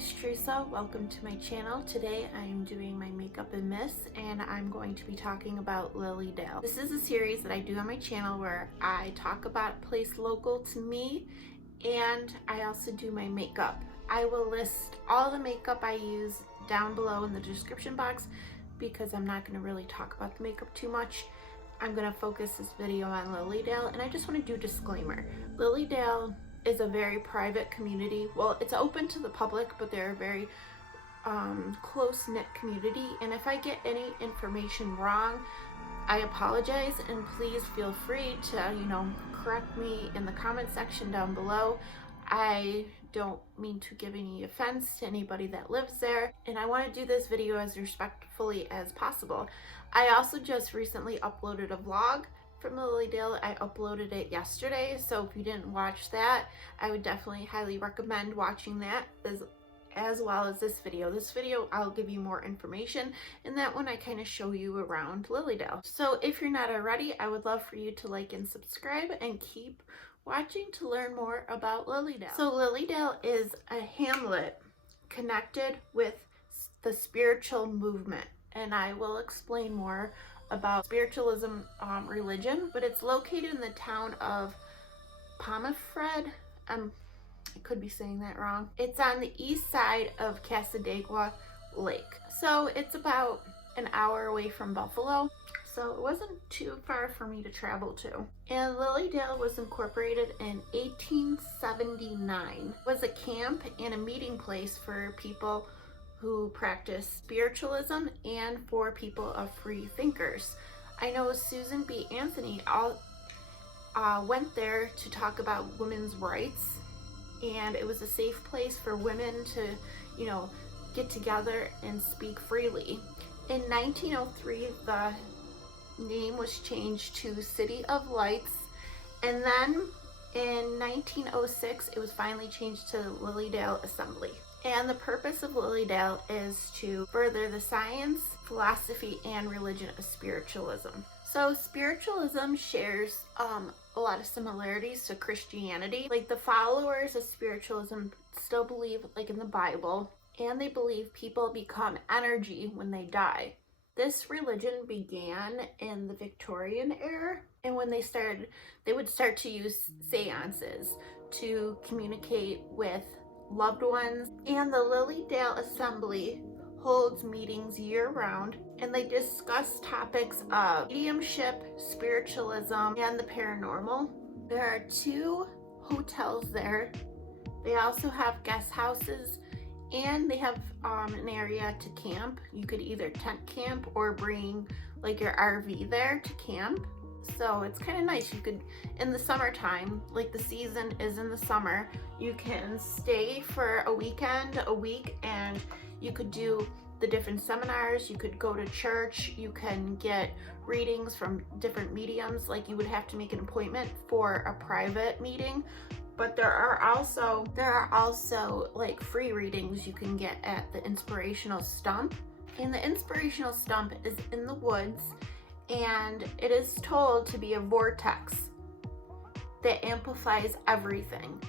is Teresa. Welcome to my channel. Today I am doing my makeup and miss, and I'm going to be talking about Lily Dale. This is a series that I do on my channel where I talk about a place local to me, and I also do my makeup. I will list all the makeup I use down below in the description box because I'm not going to really talk about the makeup too much. I'm going to focus this video on Lily Dale, and I just want to do a disclaimer. Lily Dale is a very private community. Well, it's open to the public, but they're a very close-knit community, and if I get any information wrong, I apologize, and please feel free to, correct me in the comment section down below. I don't mean to give any offense to anybody that lives there, and I want to do this video as respectfully as possible. I also just recently uploaded a vlog from Lily Dale. I uploaded it yesterday, so if you didn't watch that, I would definitely highly recommend watching that as well as this video. This video, I'll give you more information, and that one I kind of show you around Lily Dale. So if you're not already, I would love for you to like and subscribe and keep watching to learn more about Lily Dale. So Lily Dale is a hamlet connected with the spiritual movement, and I will explain more about spiritualism religion, but it's located in the town of Pomifred. I could be saying that wrong. It's on the east side of Casadegua Lake. So it's about an hour away from Buffalo. So it wasn't too far for me to travel to. And Lily Dale was incorporated in 1879. It was a camp and a meeting place for people who practice spiritualism and for people of free thinkers. I know Susan B. Anthony went there to talk about women's rights, and it was a safe place for women to, get together and speak freely. In 1903, the name was changed to City of Lights, and then in 1906, it was finally changed to Lily Dale Assembly. And the purpose of Lily Dale is to further the science, philosophy, and religion of spiritualism. So spiritualism shares a lot of similarities to Christianity. Like, the followers of spiritualism still believe in the Bible, and they believe people become energy when they die. This religion began in the Victorian era, and when they would start to use seances to communicate with loved ones. And the Lily Dale Assembly holds meetings year-round, and they discuss topics of mediumship, spiritualism, and the paranormal. There are 2 hotels there. They also have guest houses, and they have an area to camp. You could either tent camp or bring your RV there to camp. So it's kind of nice. You could, in the summertime, the season is in the summer, you can stay for a weekend, a week, and you could do the different seminars. You could go to church. You can get readings from different mediums. You would have to make an appointment for a private meeting, but there are also free readings you can get at the Inspirational Stump. And the Inspirational Stump is in the woods, and it is told to be a vortex that amplifies everything.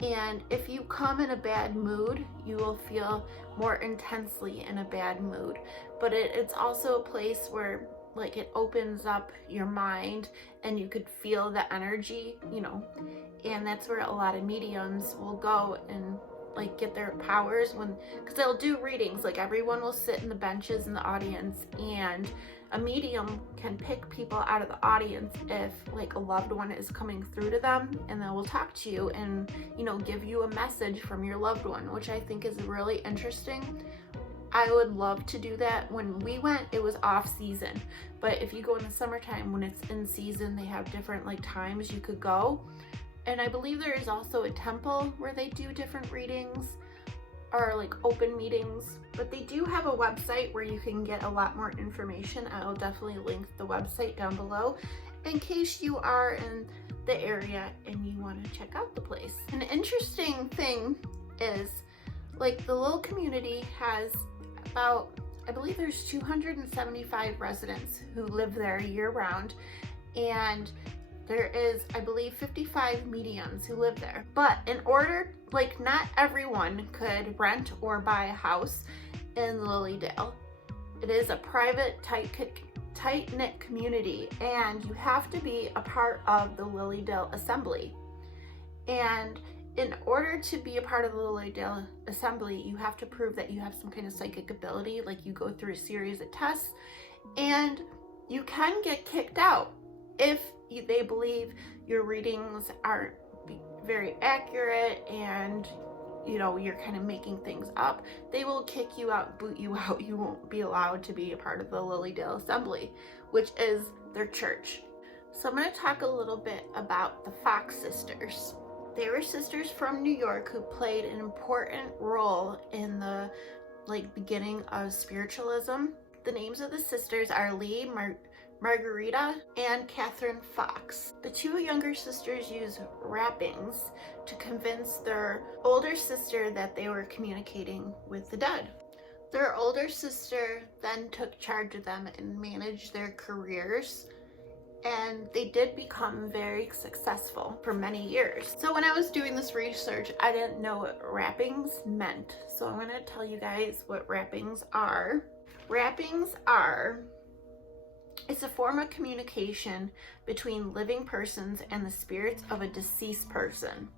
And if you come in a bad mood, you will feel more intensely in a bad mood. But it's also a place where it opens up your mind, and you could feel the energy, and that's where a lot of mediums will go and get their powers because they'll do readings. Everyone will sit in the benches in the audience, and a medium can pick people out of the audience if a loved one is coming through to them, and they will talk to you and give you a message from your loved one, which I think is really interesting. I would love to do that. When we went, it was off season, but if you go in the summertime when it's in season, they have different times you could go. And I believe there is also a temple where they do different readings or open meetings, but they do have a website where you can get a lot more information. I'll definitely link the website down below in case you are in the area and you want to check out the place. An interesting thing is the little community has about, I believe there's 275 residents who live there year round, and there is, I believe, 55 mediums who live there. But in order, like, not everyone could rent or buy a house in Lilydale. It is a private, tight-knit community, and you have to be a part of the Lilydale Assembly. And in order to be a part of the Lilydale Assembly, you have to prove that you have some kind of psychic ability. Like, you go through a series of tests, and you can get kicked out if they believe your readings aren't very accurate and, you know, you're kind of making things up. They will kick you out, boot you out. You won't be allowed to be a part of the Lilydale Assembly, which is their church. So I'm going to talk a little bit about the Fox Sisters. They were sisters from New York who played an important role in the beginning of spiritualism. The names of the sisters are Lee, Margarita, and Catherine Fox. The two younger sisters used wrappings to convince their older sister that they were communicating with the dead. Their older sister then took charge of them and managed their careers, and they did become very successful for many years. So when I was doing this research, I didn't know what wrappings meant. So I'm going to tell you guys what wrappings are. Wrappings are, it's a form of communication between living persons and the spirits of a deceased person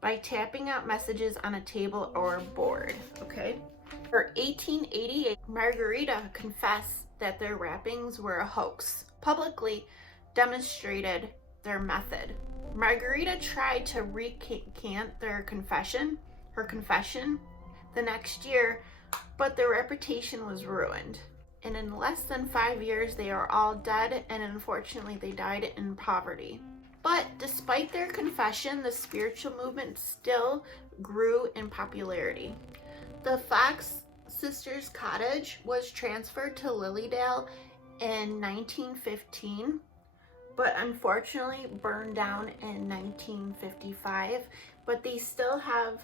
by tapping out messages on a table or board, okay? For 1888, Margarita confessed that their wrappings were a hoax, publicly demonstrated their method. Margarita tried to recant her confession the next year, but their reputation was ruined. And in less than 5 years, they are all dead, and unfortunately, they died in poverty. But despite their confession, the spiritual movement still grew in popularity. The Fox Sisters Cottage was transferred to Lilydale in 1915, but unfortunately burned down in 1955. But they still have,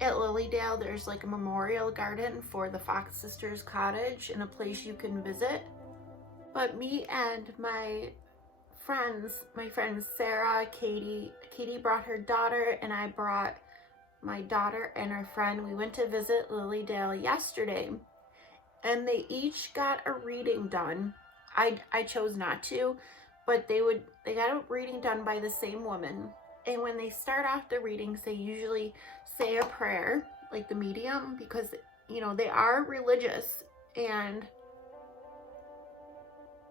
at Lilydale, there's like a memorial garden for the Fox Sisters Cottage and a place you can visit. But me and my friends Sarah, Katie brought her daughter, and I brought my daughter and her friend. We went to visit Lilydale yesterday, and they each got a reading done. I chose not to, but they got a reading done by the same woman. And when they start off the readings, they usually say a prayer, like the medium, because, you know, they are religious, and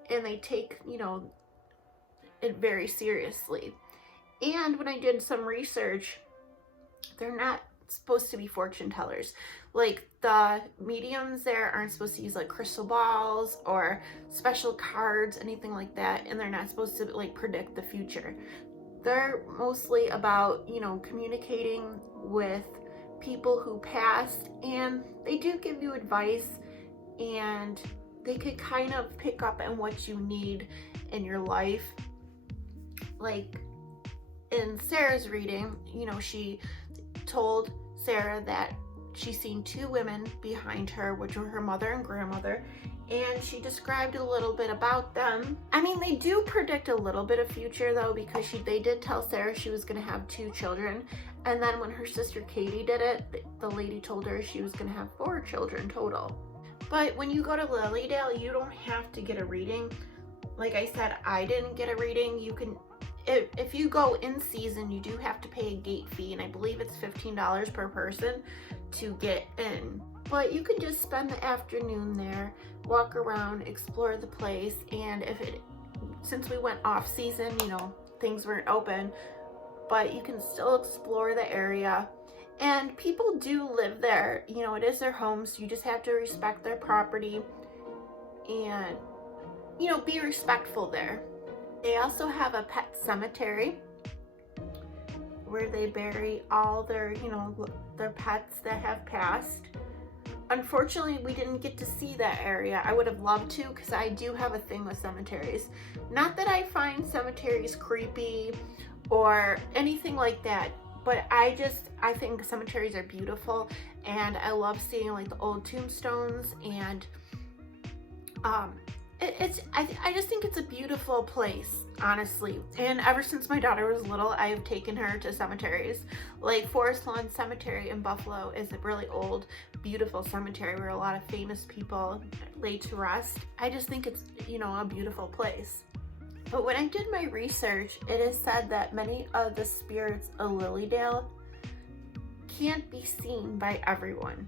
they take, you know, it very seriously. And when I did some research, they're not supposed to be fortune tellers. Like, the mediums there aren't supposed to use like crystal balls or special cards, anything like that, and they're not supposed to like predict the future. They're mostly about, you know, communicating with people who passed, and they do give you advice, and they could kind of pick up on what you need in your life. Like in Sarah's reading, you know, she told Sarah that she's seen two women behind her, which were her mother and grandmother, and she described a little bit about them. I mean, they do predict a little bit of future though, because they did tell Sarah she was going to have 2 children, and then when her sister Katie did it, the lady told her she was going to have 4 children total. But when you go to Lilydale, you don't have to get a reading. Like I said, I didn't get a reading. You can, if you go in season, you do have to pay a gate fee, and I believe it's $15 per person to get in. But you can just spend the afternoon there, walk around, explore the place, and since we went off season, you know, things weren't open, but you can still explore the area. And people do live there, you know, it is their home, so you just have to respect their property and, you know, be respectful there. They also have a pet cemetery where they bury all their, you know, their pets that have passed. Unfortunately, we didn't get to see that area. I would have loved to, because I do have a thing with cemeteries. Not that I find cemeteries creepy or anything like that, but I think cemeteries are beautiful, and I love seeing like the old tombstones and I just think it's a beautiful place, honestly. And ever since my daughter was little, I have taken her to cemeteries. Like Forest Lawn Cemetery in Buffalo is a really old, beautiful cemetery where a lot of famous people lay to rest. I just think it's, you know, a beautiful place. But when I did my research, it is said that many of the spirits of Lilydale can't be seen by everyone.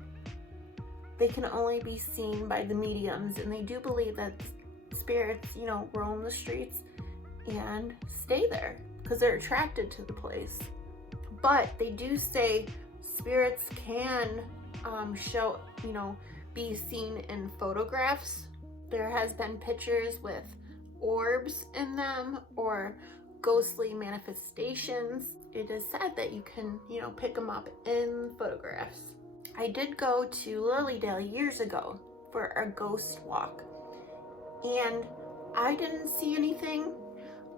They can only be seen by the mediums, and they do believe that spirits, you know, roam the streets and stay there because they're attracted to the place. But they do say spirits can show, you know, be seen in photographs. There has been pictures with orbs in them or ghostly manifestations. It is said that you can, you know, pick them up in photographs. I did go to Lilydale years ago for a ghost walk, and I didn't see anything,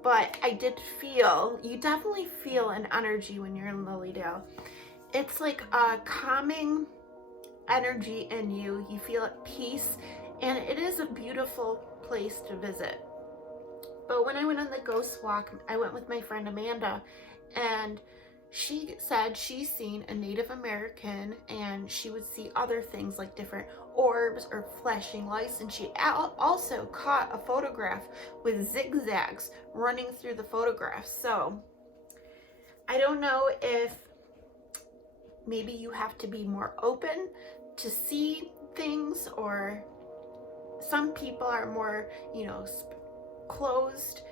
but I did feel, you definitely feel an energy when you're in Lilydale. It's like a calming energy in you. You feel at peace, and it is a beautiful place to visit. But when I went on the ghost walk, I went with my friend Amanda, and she said she's seen a Native American, and she would see other things like different orbs or flashing lights, and she also caught a photograph with zigzags running through the photograph. So I don't know if maybe you have to be more open to see things, or some people are more, you know, closed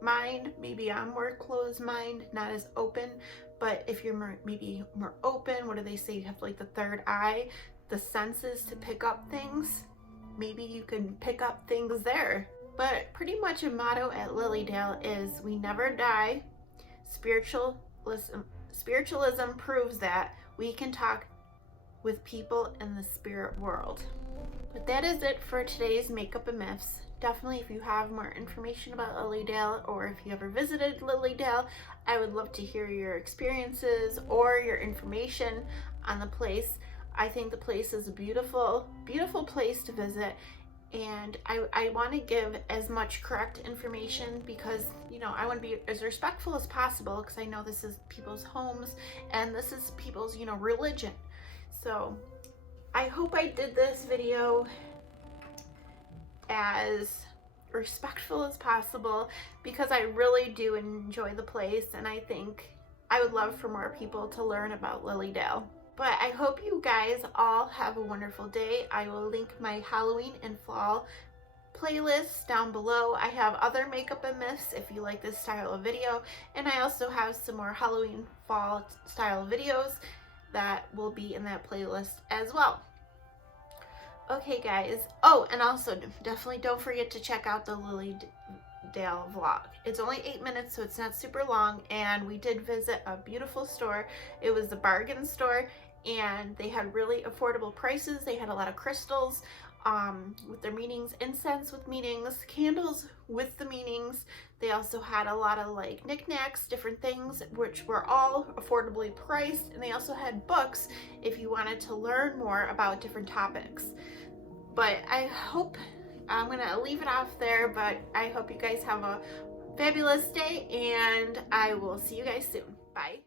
mind. Maybe I'm more closed mind, not as open. But if you're maybe more open, what do they say? You have like the third eye, the senses to pick up things. Maybe you can pick up things there. But pretty much a motto at Lilydale is we never die. Spiritualism proves that we can talk with people in the spirit world. But that is it for today's Makeup and Myths. Definitely, if you have more information about Lilydale, or if you ever visited Lilydale, I would love to hear your experiences or your information on the place. I think the place is a beautiful, beautiful place to visit, and I want to give as much correct information because, you know, I want to be as respectful as possible, because I know this is people's homes and this is people's, you know, religion. So I hope I did this video as respectful as possible, because I really do enjoy the place, and I think I would love for more people to learn about Lilydale. But I hope you guys all have a wonderful day. I will link my Halloween and fall playlists down below. I have other makeup and myths if you like this style of video, and I also have some more Halloween fall style videos that will be in that playlist as well. Okay guys, oh, and also definitely don't forget to check out the Lilydale vlog. It's only 8 minutes, so it's not super long, and we did visit a beautiful store. It was the bargain store, and they had really affordable prices. They had a lot of crystals with their meanings, incense with meanings, candles with the meanings. They also had a lot of like knickknacks, different things, which were all affordably priced, and they also had books if you wanted to learn more about different topics. But I hope, I'm gonna leave it off there, but I hope you guys have a fabulous day, and I will see you guys soon. Bye.